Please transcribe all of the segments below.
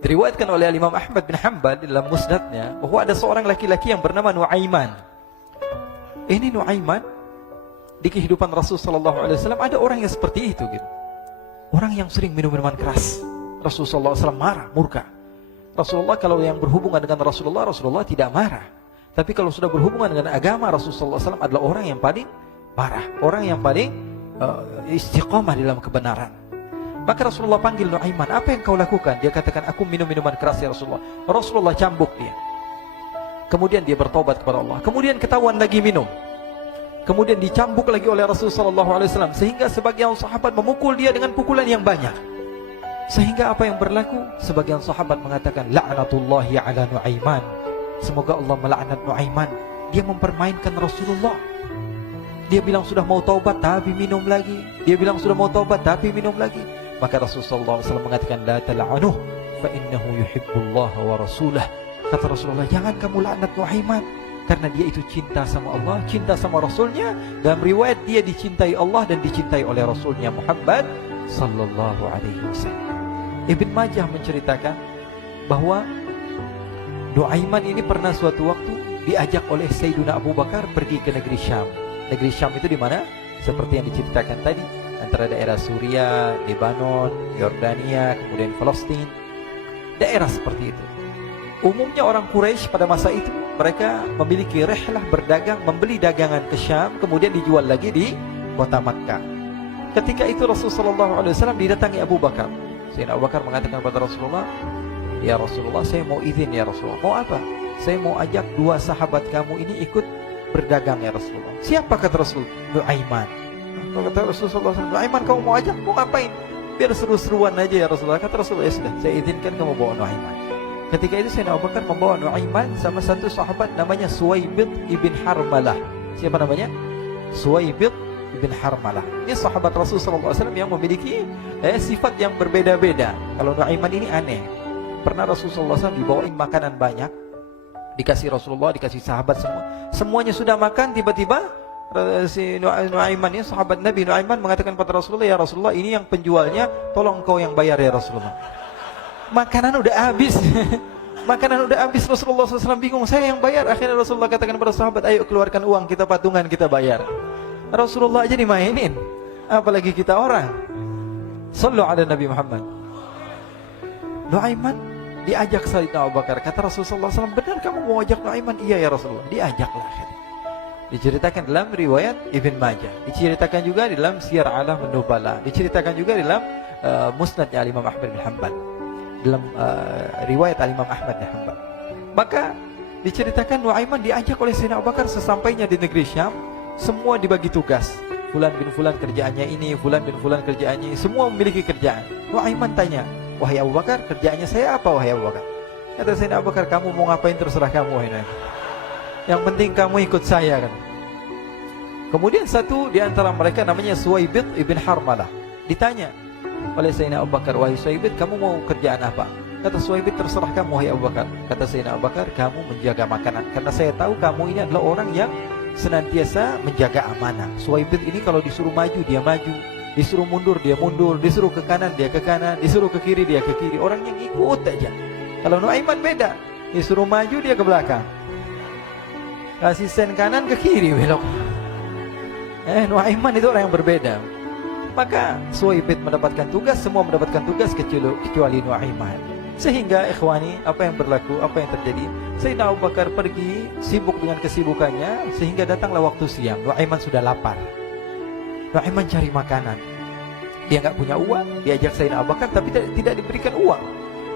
Diriwayatkan oleh Imam Ahmad bin Hanbal dalam musnadnya bahwa ada seorang laki-laki yang bernama Nuaiman. Ini Nuaiman, di kehidupan Rasulullah SAW ada orang yang seperti itu gitu. Orang yang sering minum minuman keras. Rasulullah SAW marah, murka. Rasulullah kalau yang berhubungan dengan Rasulullah tidak marah. Tapi kalau sudah berhubungan dengan agama, Rasulullah SAW adalah orang yang paling marah, orang yang paling istiqamah dalam kebenaran. Maka Rasulullah panggil Nuaiman, apa yang kau lakukan? Dia katakan, aku minum minuman keras ya Rasulullah. Rasulullah cambuk dia. Kemudian dia bertobat kepada Allah. Kemudian ketahuan lagi minum. Kemudian dicambuk lagi oleh Rasulullah SAW. Sehingga sebagian sahabat memukul dia dengan pukulan yang banyak. Sehingga apa yang berlaku? Sebagian sahabat mengatakan, la'natullahi ala Nuaiman. Semoga Allah melaknat Nuaiman. Dia mempermainkan Rasulullah. Dia bilang sudah mau taubat tapi minum lagi. Dia bilang sudah mau taubat tapi minum lagi. Maka Rasulullah SAW mengatakan, la tal'anuh fa innahu yuhibbullah wa rasulah. Kata Rasulullah, jangan kamu laknat Nuaiman, karena dia itu cinta sama Allah, cinta sama Rasulnya. Dalam riwayat dia dicintai Allah dan dicintai oleh Rasulnya Muhammad sallallahu alaihi wasallam. Ibn Majah menceritakan bahwa Nuaiman ini pernah suatu waktu diajak oleh Sayyidina Abu Bakar pergi ke negeri Syam. Negeri Syam itu di mana? Seperti yang diceritakan tadi, antara daerah Suriah, Lebanon, Yordania, kemudian Palestina. Daerah seperti itu. Umumnya orang Quraisy pada masa itu mereka memiliki rihlah berdagang, membeli dagangan ke Syam, kemudian dijual lagi di kota Makkah. Ketika itu Rasulullah SAW didatangi Abu Bakar. Sayyidina Abu Bakar mengatakan kepada Rasulullah, ya Rasulullah, saya mau izin ya Rasulullah. Mau apa? Saya mau ajak dua sahabat kamu ini ikut berdagang ya Rasulullah. Siapa kata Rasul? Nuaiman. Kata Rasulullah SAW, Nuaiman kamu mau ajak? Mau ngapain? Biar seru-seruan aja ya Rasulullah. Kata Rasulullah, ya sudah, saya izinkan kamu bawa Nuaiman. Ketika itu Sayyidina Abu Bakar membawa Nuaiman sama satu sahabat namanya Suwaibid ibn Harmalah. Siapa namanya? Suwaibid ibn Harmalah. Ini sahabat Rasulullah SAW yang memiliki sifat yang berbeda-beda. Kalau Nuaiman ini aneh. Pernah Rasulullah SAW dibawain makanan banyak, dikasih Rasulullah, dikasih sahabat semua. Semuanya sudah makan, tiba-tiba si Nuaiman ini, sahabat Nabi Nuaiman mengatakan kepada Rasulullah, ya Rasulullah, ini yang penjualnya, tolong kau yang bayar ya Rasulullah. Makanan udah habis. Makanan udah habis. Rasulullah SAW bingung, saya yang bayar. Akhirnya Rasulullah katakan kepada sahabat, ayo keluarkan uang, kita patungan, kita bayar. Rasulullah aja dimainin, apalagi kita orang. Sallu ala Nabi Muhammad. Nuaiman diajak Sayyidina Abu Bakar. Kata Rasulullah SAW, benar kamu mau ajak Nuaiman? Iya ya Rasulullah. Diajaklah akhirnya. Diceritakan dalam riwayat Ibn Majah, diceritakan juga dalam Siyar A'lam An-Nubala, diceritakan juga dalam Musnadnya Imam Ahmad bin Hanbal, dalam riwayat Imam Ahmad bin Hanbal. Maka diceritakan Nuaiman diajak oleh Sayyidina Abu Bakar. Sesampainya di negeri Syam, semua dibagi tugas. Fulan bin Fulan kerjaannya ini, Fulan bin Fulan kerjaannya ini, semua memiliki kerjaan. Nuaiman tanya, wahai Abu Bakar, kerjaannya saya apa wahai Abu Bakar? Kata Sayyidina Abu Bakar, kamu mau ngapain terserah kamu wahai Nuaiman. Yang penting kamu ikut saya kan. Kemudian satu di antara mereka namanya Suwaibid ibn Harmalah. Ditanya oleh Sayyidina Abu Bakar, wahai Suwaibid, kamu mau kerjaan apa? Kata Suwaibid, terserah kamu wahai Abu Bakar. Kata Sayyidina Abu Bakar, kamu menjaga makanan, karena saya tahu kamu ini adalah orang yang senantiasa menjaga amanah. Suwaibid ini kalau disuruh maju dia maju, disuruh mundur dia mundur, disuruh ke kanan dia ke kanan, disuruh ke kiri dia ke kiri. Orang yang ikut aja. Kalau Nuaiman beda, disuruh maju dia ke belakang, kasih sen kanan ke kiri belok. Nuaiman itu orang yang berbeda. Maka Suwaibid mendapatkan tugas, semua mendapatkan tugas kecuali Nuaiman. Sehingga ikhwani, apa yang berlaku, apa yang terjadi? Sayyidina Abu Bakar pergi sibuk dengan kesibukannya, sehingga datanglah waktu siang. Nuaiman sudah lapar. Nuaiman cari makanan. Dia nggak punya uang, diajak Sayyidina Abu Bakar tapi tidak diberikan uang.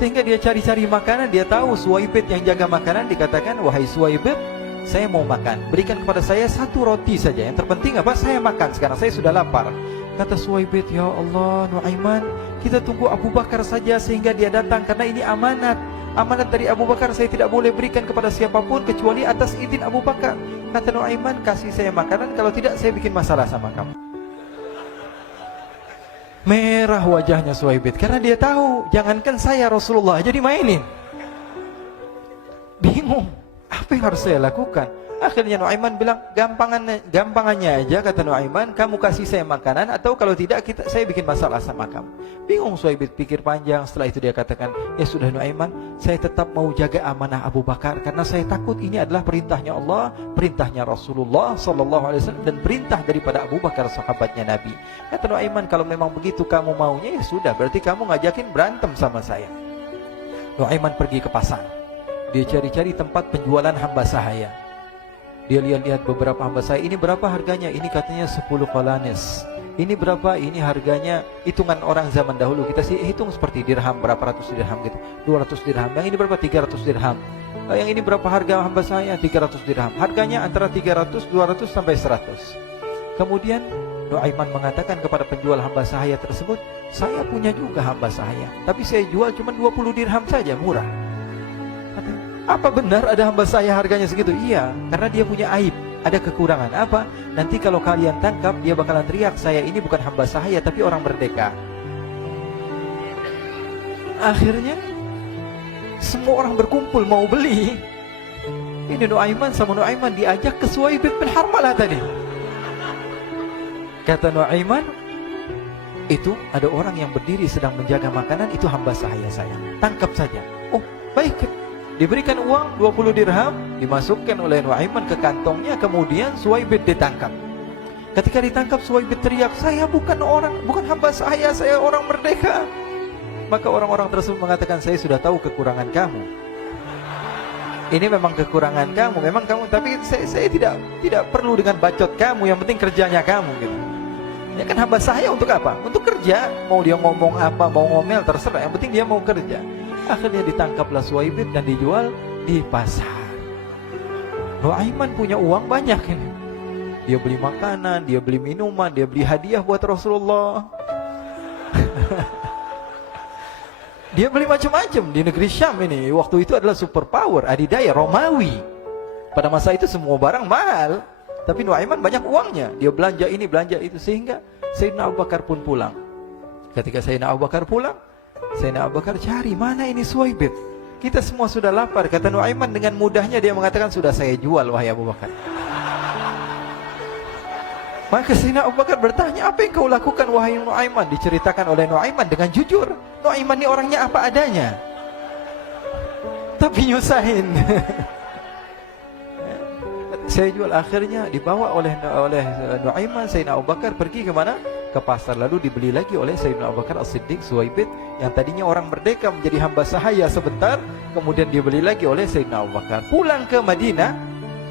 Sehingga dia cari-cari makanan. Dia tahu Suwaibid yang jaga makanan. Dikatakan, wahai Suwaibid, saya mau makan, berikan kepada saya satu roti saja. Yang terpenting apa? Saya makan sekarang, saya sudah lapar. Kata Suwaibid, ya Allah Nuaiman, kita tunggu Abu Bakar saja sehingga dia datang, karena ini amanat. Amanat dari Abu Bakar, saya tidak boleh berikan kepada siapapun kecuali atas izin Abu Bakar. Kata Nuaiman, kasih saya makanan, kalau tidak saya bikin masalah sama kamu. Merah wajahnya Suwaibid, karena dia tahu, jangankan saya, Rasulullah aja dimainin. Bingung, apa yang harus saya lakukan? Akhirnya Nuaiman bilang, gampangannya aja, kata Nuaiman, kamu kasih saya makanan, atau kalau tidak saya bikin masalah sama kamu. Bingung Suhaib, pikir panjang. Setelah itu dia katakan, ya sudah Nuaiman, saya tetap mau jaga amanah Abu Bakar, karena saya takut ini adalah perintahnya Allah, perintahnya Rasulullah SAW, dan perintah daripada Abu Bakar, sahabatnya Nabi. Kata Nuaiman, kalau memang begitu kamu maunya, ya sudah, berarti kamu ngajakin berantem sama saya. Nuaiman pergi ke pasar. Dia cari-cari tempat penjualan hamba sahaya. Dia lihat-lihat beberapa hamba sahaya. Ini berapa harganya? Ini katanya 10 qalanis. Ini berapa? Ini harganya, hitungan orang zaman dahulu, kita sih hitung seperti dirham, berapa ratus dirham gitu, 200 dirham. Yang ini berapa? 300 dirham. Yang ini berapa harga hamba sahaya? 300 dirham. Harganya antara 300, 200 sampai 100. Kemudian Nuaiman mengatakan kepada penjual hamba sahaya tersebut, saya punya juga hamba sahaya, tapi saya jual cuma 20 dirham saja, murah. Katanya, apa benar ada hamba saya harganya segitu? Iya, karena dia punya aib, ada kekurangan. Apa? Nanti kalau kalian tangkap, dia bakalan teriak, saya ini bukan hamba sahaya, tapi orang merdeka. Akhirnya semua orang berkumpul mau beli. Ini Nuaiman sama Nuaiman diajak ke Suhaib bin Harmalah tadi. Kata Nuaiman, itu ada orang yang berdiri sedang menjaga makanan, itu hamba sahaya saya, tangkap saja. Oh baik. Diberikan uang 20 dirham, dimasukkan oleh Nuaiman ke kantongnya, kemudian Suhaib ditangkap. Ketika ditangkap, Suhaib teriak, saya bukan hamba saya orang merdeka. Maka orang-orang tersebut mengatakan, saya sudah tahu kekurangan kamu. Ini memang kekurangan kamu, memang kamu, tapi saya tidak perlu dengan bacot kamu, yang penting kerjanya kamu gitu. Ya kan hamba saya untuk apa? Untuk kerja. Mau dia ngomong apa, mau ngomel, terserah, yang penting dia mau kerja. Akhirnya ditangkaplah Suhaib dan dijual di pasar. Nuaiman punya uang banyak ini. Dia beli makanan, dia beli minuman, dia beli hadiah buat Rasulullah. Dia beli macam-macam di negeri Syam ini. Waktu itu adalah superpower, adidaya Romawi. Pada masa itu semua barang mahal, tapi Nuaiman banyak uangnya. Dia belanja ini, belanja itu, sehingga Sayyidina Abu Bakar pun pulang. Ketika Sayyidina Abu Bakar pulang, Sayyidina Abu Bakar cari, mana ini Suhaib? Kita semua sudah lapar. Kata Nuaiman dengan mudahnya dia mengatakan, sudah saya jual wahai Abu Bakar. Maka Sayyidina Abu Bakar bertanya, apa yang kau lakukan wahai Nuaiman? Diceritakan oleh Nuaiman dengan jujur. Nuaiman ini orangnya apa adanya, tapi nyusahin. Saya jual. Akhirnya dibawa oleh Nuaiman, Sayyidina Abu Bakar pergi ke mana? Ke pasar. Lalu dibeli lagi oleh Sayyidina Abu Bakar As-Siddiq Suhaib, yang tadinya orang merdeka menjadi hamba sahaya sebentar, kemudian dibeli lagi oleh Sayyidina Abu Bakar. Pulang ke Madinah,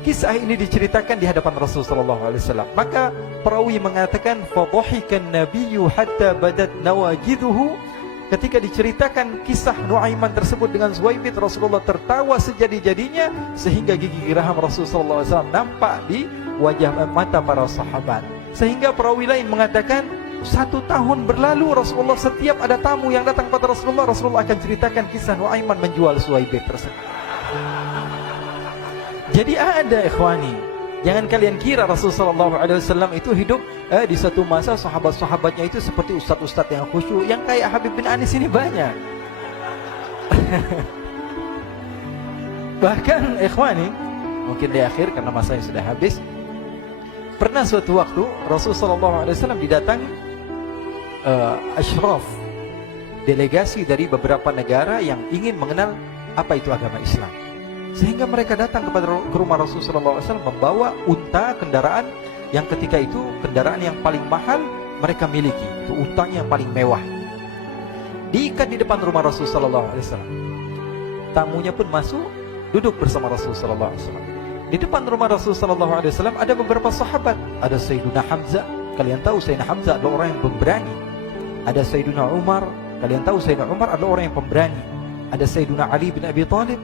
kisah ini diceritakan di hadapan Rasulullah SAW. Maka perawi mengatakan, fadhahikan nabiyyu hatta badat nawajiduhu. Ketika diceritakan kisah Nuaiman tersebut dengan Suhaib, Rasulullah tertawa sejadi-jadinya, sehingga gigi geraham Rasulullah SAW nampak di wajah mata para sahabat. Sehingga perawi lain mengatakan, 1 tahun berlalu Rasulullah, setiap ada tamu yang datang pada Rasulullah, Rasulullah akan ceritakan kisah Nuaiman menjual Suhaib tersebut. Jadi ada ikhwani, jangan kalian kira Rasulullah SAW itu hidup di satu masa sahabat-sahabatnya itu seperti ustaz-ustaz yang khusyuk, yang kayak Habib bin Anis ini banyak. Bahkan ikhwani, mungkin di akhir karena masanya sudah habis, pernah suatu waktu Rasulullah SAW didatangi asyraf, delegasi dari beberapa negara yang ingin mengenal apa itu agama Islam. Sehingga mereka datang ke rumah Rasulullah SAW membawa unta, kendaraan yang ketika itu kendaraan yang paling mahal mereka miliki, itu untanya yang paling mewah. Diikat di depan rumah Rasulullah SAW. Tamunya pun masuk, duduk bersama Rasulullah SAW. Di depan rumah Rasulullah SAW ada beberapa sahabat. Ada Sayyiduna Hamzah, kalian tahu Sayyidina Hamzah adalah orang yang pemberani. Ada Sayyiduna Umar, kalian tahu Sayyidina Umar adalah orang yang pemberani. Ada Sayyiduna Ali bin Abi Thalib,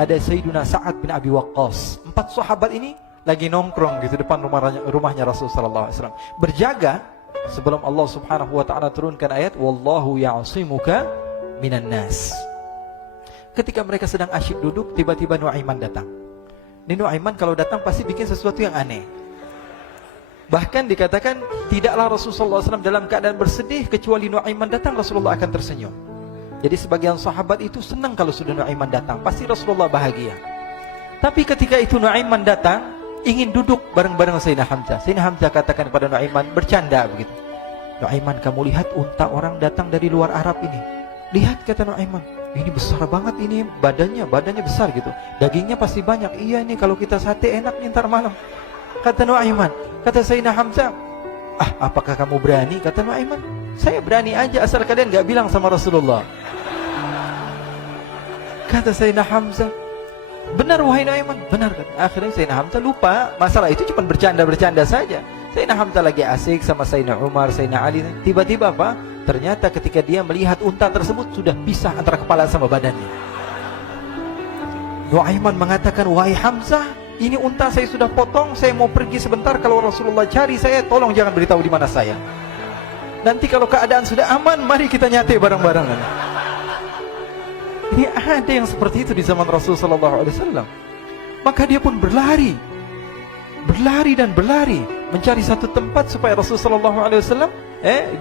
ada Sayyiduna Sa'ad bin Abi Waqqas. 4 sahabat ini lagi nongkrong gitu depan rumahnya Rasulullah SAW, berjaga sebelum Allah Subhanahu wa taala turunkan ayat wallahu ya'simuka minan nas. Ketika mereka sedang asyik duduk, tiba-tiba Nuaiman datang. Ini Nuaiman kalau datang pasti bikin sesuatu yang aneh. Bahkan dikatakan tidaklah Rasulullah SAW dalam keadaan bersedih, kecuali Nuaiman datang Rasulullah akan tersenyum. Jadi sebagian sahabat itu senang kalau sudah Nuaiman datang, pasti Rasulullah bahagia. Tapi ketika itu Nuaiman datang, ingin duduk bareng-bareng Sayyidina Hamzah. Sayyidina Hamzah katakan kepada Nuaiman, bercanda begitu. Nuaiman, kamu lihat unta orang datang dari luar Arab ini. Lihat, kata Nuaiman, ini besar banget ini, badannya besar gitu. Dagingnya pasti banyak. Iya nih, kalau kita sate enak nih ntar malam. Kata Nuaiman. Kata Sayyidina Hamzah, apakah kamu berani? Kata Nuaiman, saya berani aja asal kalian gak bilang sama Rasulullah. Kata Sayyidina Hamzah, benar wahai Nuaiman, benar. Akhirnya Sayyidina Hamzah lupa masalah itu, cuma bercanda-bercanda saja. Sayyidina Hamzah lagi asik sama Sayyidina Umar, Sayyidina Ali. Tiba-tiba apa? Ternyata ketika dia melihat unta tersebut sudah pisah antara kepala sama badannya. Nuaiman mengatakan, wahai Hamzah, ini unta saya sudah potong, saya mau pergi sebentar. Kalau Rasulullah cari saya, tolong jangan beritahu di mana saya. Nanti kalau keadaan sudah aman, mari kita nyate bareng-bareng. Ini ada yang seperti itu di zaman Rasulullah SAW. Maka dia pun berlari dan berlari mencari satu tempat supaya Rasulullah SAW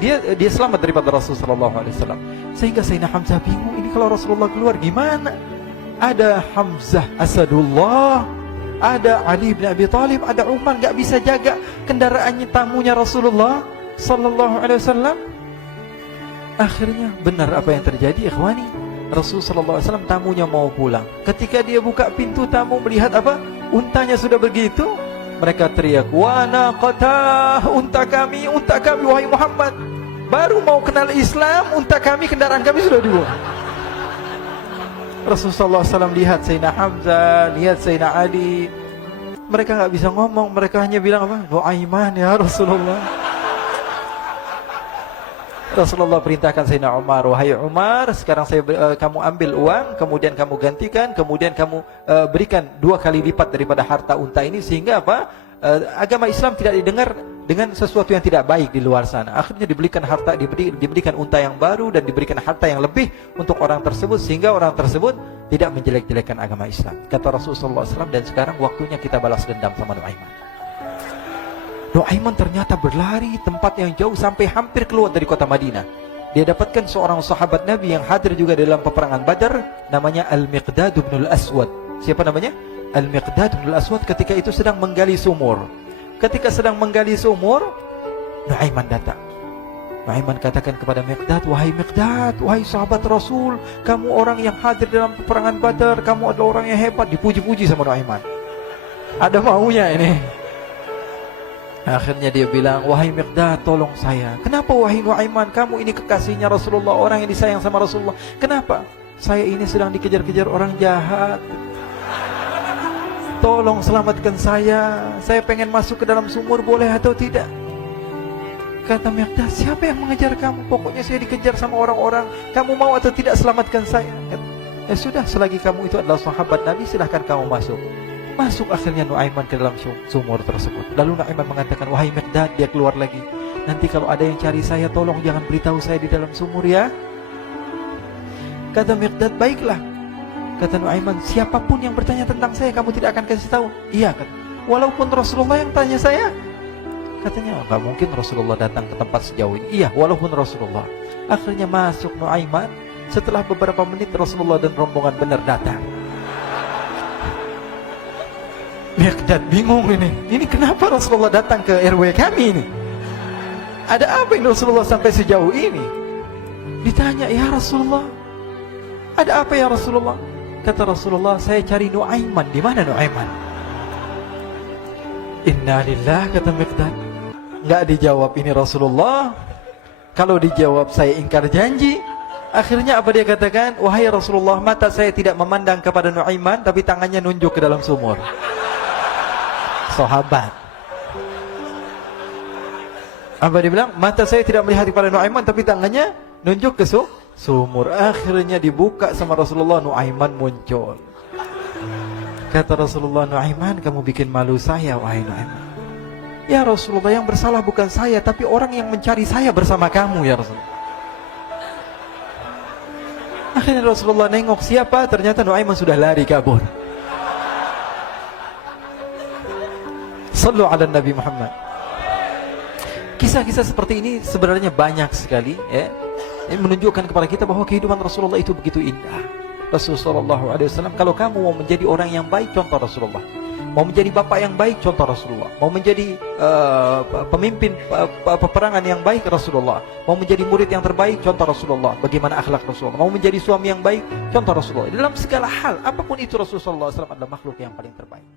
dia selamat daripada Rasulullah SAW. Sehingga Sayyidina Hamzah bingung, ini kalau Rasulullah keluar gimana? Ada Hamzah Asadullah, ada Ali bin Abi Thalib, ada Umar, gak bisa jaga kendaraannya, tamunya Rasulullah SAW. Akhirnya benar apa yang terjadi, ikhwani. Rasulullah SAW tamunya mau pulang. Ketika dia buka pintu tamu melihat apa? Untanya sudah begitu. Mereka teriak, wa naqatah, unta kami wahai Muhammad. Baru mau kenal Islam, unta kami, kendaraan kami sudah dibuang. Rasulullah SAW lihat Sayyidina Hamzah, lihat Sayyidina Ali. Mereka gak bisa ngomong, mereka hanya bilang apa? Nuaiman ya Rasulullah. Rasulullah perintahkan Sayyidina Umar, wahai Umar, sekarang kamu ambil uang, kemudian kamu gantikan, kemudian kamu berikan 2 kali lipat daripada harta unta ini, sehingga apa? Agama Islam tidak didengar dengan sesuatu yang tidak baik di luar sana. Akhirnya diberikan harta, diberikan unta yang baru dan diberikan harta yang lebih untuk orang tersebut, sehingga orang tersebut tidak menjelek-jelekan agama Islam. Kata Rasulullah SAW, dan sekarang waktunya kita balas dendam sama Nuaiman. Nuaiman ternyata berlari tempat yang jauh sampai hampir keluar dari kota Madinah. Dia dapatkan seorang sahabat Nabi yang hadir juga dalam peperangan Badar, namanya Al-Miqdad bin Al-Aswad. Siapa namanya? Al-Miqdad bin Al-Aswad ketika itu sedang menggali sumur. Ketika sedang menggali sumur, Nuaiman datang. Nuaiman katakan kepada Miqdad, wahai Miqdad, wahai sahabat Rasul, kamu orang yang hadir dalam peperangan Badar, kamu adalah orang yang hebat. Dipuji-puji sama Nuaiman. Ada maunya ini. Akhirnya dia bilang, wahai Miqdad, tolong saya. Kenapa wahai Nuaiman, kamu ini kekasihnya Rasulullah, orang yang disayang sama Rasulullah. Kenapa? Saya ini sedang dikejar-kejar orang jahat. Tolong selamatkan saya. Saya pengen masuk ke dalam sumur, boleh atau tidak? Kata Miqdad, siapa yang mengejar kamu? Pokoknya saya dikejar sama orang-orang. Kamu mau atau tidak selamatkan saya? Sudah, selagi kamu itu adalah sahabat Nabi, silahkan kamu masuk. Masuk akhirnya Nuaiman ke dalam sumur tersebut. Lalu Nuaiman mengatakan, wahai Miqdad, dia keluar lagi. Nanti kalau ada yang cari saya, tolong jangan beritahu saya di dalam sumur ya. Kata Miqdad, baiklah. Kata Nuaiman, siapapun yang bertanya tentang saya, kamu tidak akan kasih tahu? Iya, kata. Walaupun Rasulullah yang tanya saya? Katanya, enggak mungkin Rasulullah datang ke tempat sejauh ini. Iya, walaupun Rasulullah. Akhirnya masuk Nuaiman. Setelah beberapa menit, Rasulullah dan rombongan benar datang. Miqdad bingung ini. Ini kenapa Rasulullah datang ke RW kami ini? Ada apa yang Rasulullah sampai sejauh ini? Ditanya, ya Rasulullah, ada apa ya Rasulullah? Kata Rasulullah, saya cari Nuaiman. Di mana Nuaiman? Innalillah, kata Miqdad. Enggak dijawab ini Rasulullah. Kalau dijawab saya ingkar janji. Akhirnya apa dia katakan? Wahai Rasulullah, mata saya tidak memandang kepada Nuaiman, tapi tangannya nunjuk ke dalam sumur. Sahabat. Apa dia bilang? Mata saya tidak melihat kepada Nuaiman, tapi tangannya nunjuk ke sumur. Akhirnya dibuka sama Rasulullah, Nuaiman muncul. Kata Rasulullah, Nuaiman, kamu bikin malu saya, wahai Nuaiman. Ya Rasulullah, yang bersalah bukan saya, tapi orang yang mencari saya bersama kamu, ya Rasulullah. Akhirnya Rasulullah nengok siapa, ternyata Nuaiman sudah lari kabur. Sallu ala Nabi Muhammad. Kisah-kisah seperti ini sebenarnya banyak sekali, ya. Ini menunjukkan kepada kita bahwa kehidupan Rasulullah itu begitu indah. Rasulullah SAW, kalau kamu mau menjadi orang yang baik, contoh Rasulullah. Mau menjadi bapak yang baik, contoh Rasulullah. Mau menjadi pemimpin peperangan yang baik, Rasulullah. Mau menjadi murid yang terbaik, contoh Rasulullah. Bagaimana akhlak Rasulullah. Mau menjadi suami yang baik, contoh Rasulullah. Dalam segala hal, apapun itu Rasulullah SAW adalah makhluk yang paling terbaik.